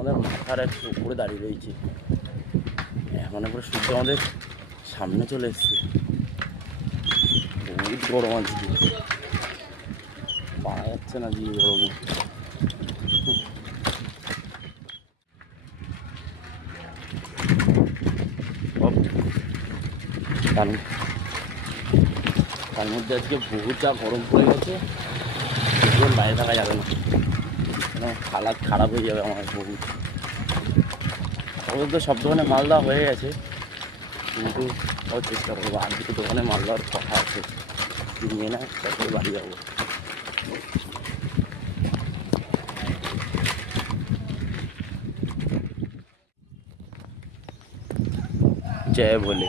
আমাদের মাথার একটু উপরে দাঁড়িয়ে রয়েছে। এখন করে সূর্য আমাদের সামনে চলে এসছে। বহুত গরম আজকে, পাওয়া যাচ্ছে না দিয়ে গরমে। তার মধ্যে আজকে বহুত যা গরম পড়ে গেছে, বাইরে থাকা যাবে না, হালাত খারাপ হয়ে যাবে আমার বহুত। ওদের তো সব দোকানে মাল দেওয়া হয়ে গেছে, কিন্তু চেষ্টা করবো আর দুটো দোকানে মাল দেওয়ার কথা আছে, নিয়ে না তারপরে বাড়ি যাবো। জয় বলে,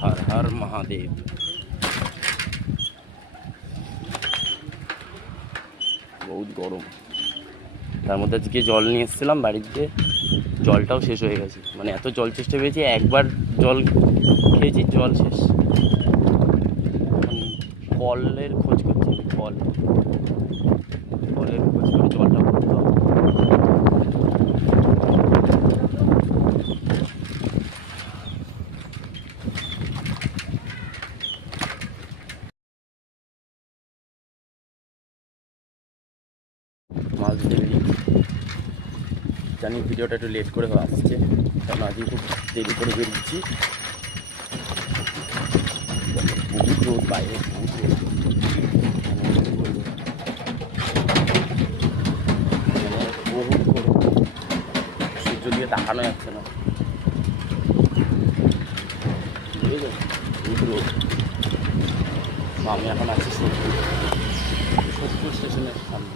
হর হর মহাদেব। বহুত গরম, তার মধ্যে আজকে জল নিয়ে এসেছিলাম বাড়িতে, জলটাও শেষ হয়ে গেছে। মানে এত জল চেষ্টা পেয়েছি, একবার জল খেয়েছি, জল শেষ। কলের খোঁজ করছি, কলের খোঁজ করে জলটা করতে হবে। মাছ ধরে বেরিয়েছি, জানি ভিডিওটা একটু লেট করে আসছে, কারণ আজকে খুব দেরি করে বেরিয়েছি। বহুত রোদ বাইরে, বহুত গরম, সূর্য দিয়ে তাকানো যাচ্ছে না, বহুত রোদ। আমি এখন আছি সোদপুর স্টেশনের সামনে।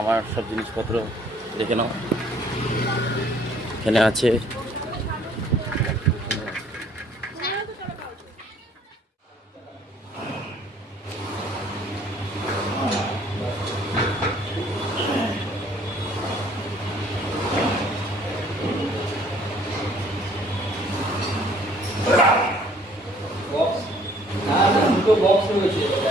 আমার সব জিনিসপত্র দেখে নাও, এখানে আছে। বক্স রয়েছে।